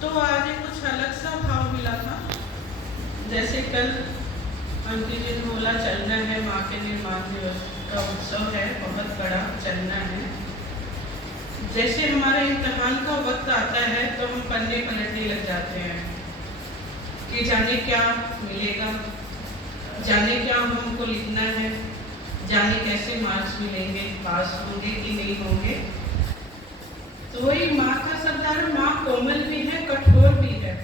तो आज एक कुछ अलग सा भाव मिला था। जैसे कल अंतिम बोला चलना है, माँ के निर्माण दिवस का उत्सव है, बहुत बड़ा चलना है। जैसे हमारे इम्तहान का वक्त आता है तो हम पन्ने पलटने लग जाते हैं कि जाने क्या मिलेगा, जाने क्या हमको लिखना है, जाने कैसे मार्क्स मिलेंगे, पास होंगे कि नहीं होंगे। तो वही माँ का सरदार, माँ कोमल भी है, कठोर भी है।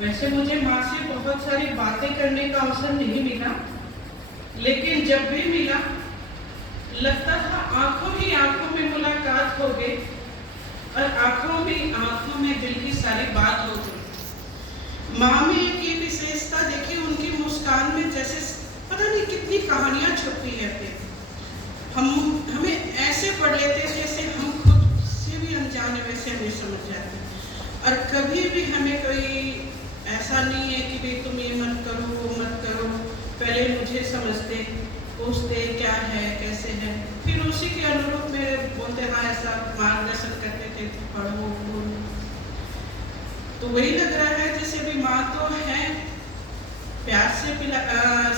वैसे मुझे माँ से बहुत सारी बातें करने का अवसर नहीं मिला, लेकिन जब भी मिला लगता था आंखों ही आंखों में मुलाकात हो गई और आंखों में दिल की सारी बात हो गई। माँ में एक ये विशेषता देखी, उनकी मुस्कान में जैसे पता नहीं कितनी कहानियां छुपी रहती। हमें ऐसे पढ़ लेते जैसे हम खुद से भी अनजाने वैसे हमें समझ जाते। और कभी भी हमें कोई ऐसा नहीं है कि भाई तुम ये मत करो वो मत करो, पहले मुझे समझते, पूछते क्या है कैसे है, फिर उसी के अनुरूप में बोलते हाँ ऐसा मार्गदर्शन करते थे, पढ़ो बोलो। तो वही लग रहा है जैसे भी माँ तो है, प्यार से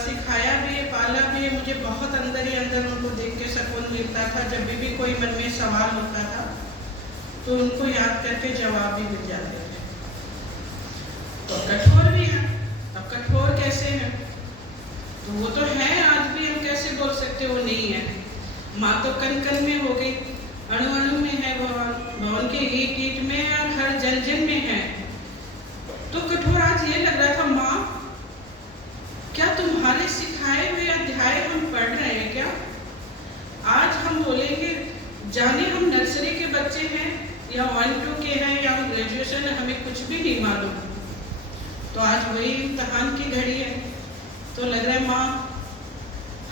सिखाया भी है, पाला भी है। मुझे बहुत अंदर ही अंदर उनको देख के सुकून मिलता था। जब भी कोई मन में सवाल होता था तो उनको याद करके जवाब भी मिल जाते थे। तो कठोर भी है। अब कठोर कैसे है? तो वो तो है, आज भी हम कैसे बोल सकते वो नहीं है। माँ तो कण कण में हो गई, अणु अणु में है भगवान, भवन के ईट ईट में है और हर जन जन में है। तो कठोर आज ये लग रहा था, माँ क्या तुम्हारे सिखाए हुए अध्याय हम पढ़ रहे हैं क्या? आज हम बोलेंगे जाने हम नर्सरी के बच्चे हैं या 1-2 के हैं या ग्रेजुएशन, हमें कुछ भी नहीं मालूम। तो आज वही इम्तहान की घड़ी है, तो लग रहा है माँ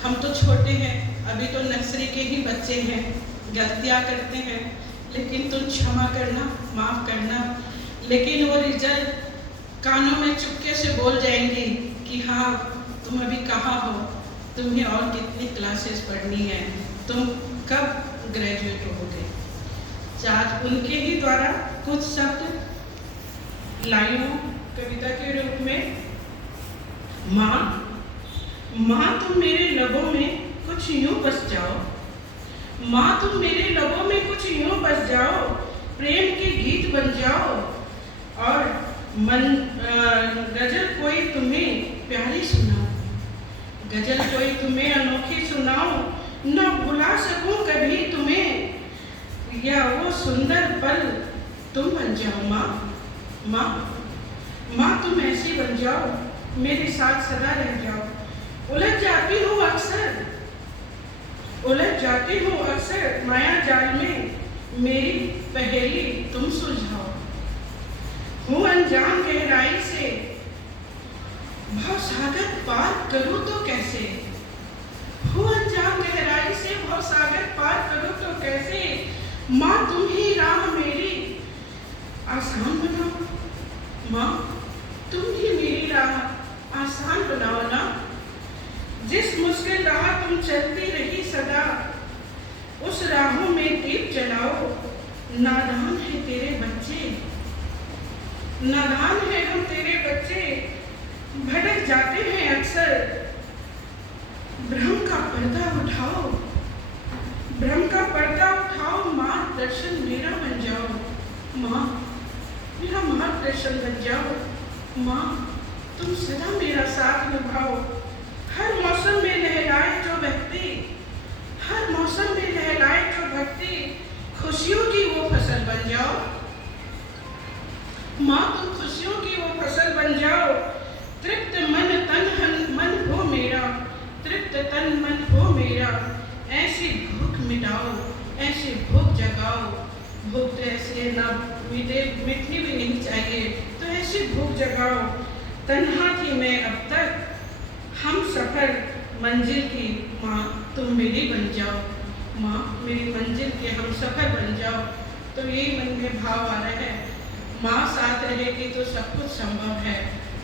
हम तो छोटे हैं, अभी तो नर्सरी के ही बच्चे हैं, गलतियाँ करते हैं, लेकिन तुम क्षमा करना, माफ़ करना। लेकिन वो रिजल्ट कानों में चुपके से बोल जाएंगी कि हाँ तुम अभी कहाँ हो, तुम्हें और कितनी क्लासेस पढ़नी है, तुम कब ग्रेजुएट होगे। आज उनके ही द्वारा कुछ शब्द लाइनों कविता के रूप में, माँ तुम मेरे लबों में कुछ यूं बस जाओ, माँ तुम मेरे लबों में कुछ यूं बस जाओ, प्रेम के गीत बन जाओ और गजल कोई तुम्हें प्यारी सुनाओ, गजल कोई तुम्हें अनोखी सुनाओ, न भुला सकूं कभी तुम्हें, या वो सुंदर पल तुम बन जाओ। माँ तुम ऐसी बन जाओ, मेरे साथ सदा रह जाओ। उलझ जाती हूँ अक्सर माया जाल में, मेरी पहेली तुम सुलझाओ। हूँ अनजान गहराई से भवसागर पार करूँ तो कैसे, हूँ अनजान गहराई से भवसागर पार करूँ तो कैसे। माँ तुम ही राह मेरी आसान बनाओ, माँ तुम ही मेरी राह आसान बनाओ ना। जिस मुश्किल राह तुम चलती रही सदा, उस राहों में दीप जलाओ। नादान है तेरे बच्चे, नादान है हम तेरे बच्चे, भटक जाते हैं अक्सर। भ्रम का पर्दा उठाओ, भ्रम का पर्दा उठाओ, मार्गदर्शन मेरा बन जाओ। माँ मेरा मार्गदर्शन बन जाओ, माँ तुम सदा मेरा साथ निभाओ। हर मौसम में लहराए जो भक्ति, हर मौसम में लहराए जो भक्ति, खुशियों की वो फसल बन जाओ। माँ तुम खुशियों की वो फसल बन जाओ। तृप्त मन तन मन हो मेरा, तृप्त तन मन हो मेरा। ऐसी भूख मिटाओ, ऐसी भूख जगाओ। भूख तो ऐसे ना मिटनी भी नहीं चाहिए, तो ऐसी भूख जगाओ। तन्हा थी मैं अब तक, हम सफर मंजिल की, माँ तुम मेरी बन जाओ। माँ मेरी मंजिल के हम सफर बन जाओ। तो यही मन में भाव आ रहा है, माँ साथ रहेगी तो सब कुछ संभव है।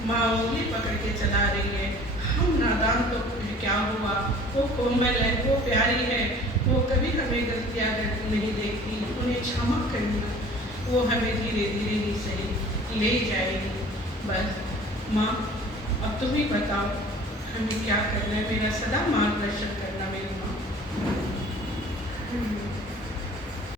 माँ उंगली पकड़ के चला रही है, हम नादान तो क्या हुआ, वो कोमल है, वो प्यारी है, वो कभी हमें गलतियाँ नहीं देखती, उन्हें क्षमा करना। वो हमें धीरे धीरे ही सही ले जाएगी। बस माँ अब तुम ही बताओ हमें क्या करना है, मेरा सदा मार्गदर्शन करना।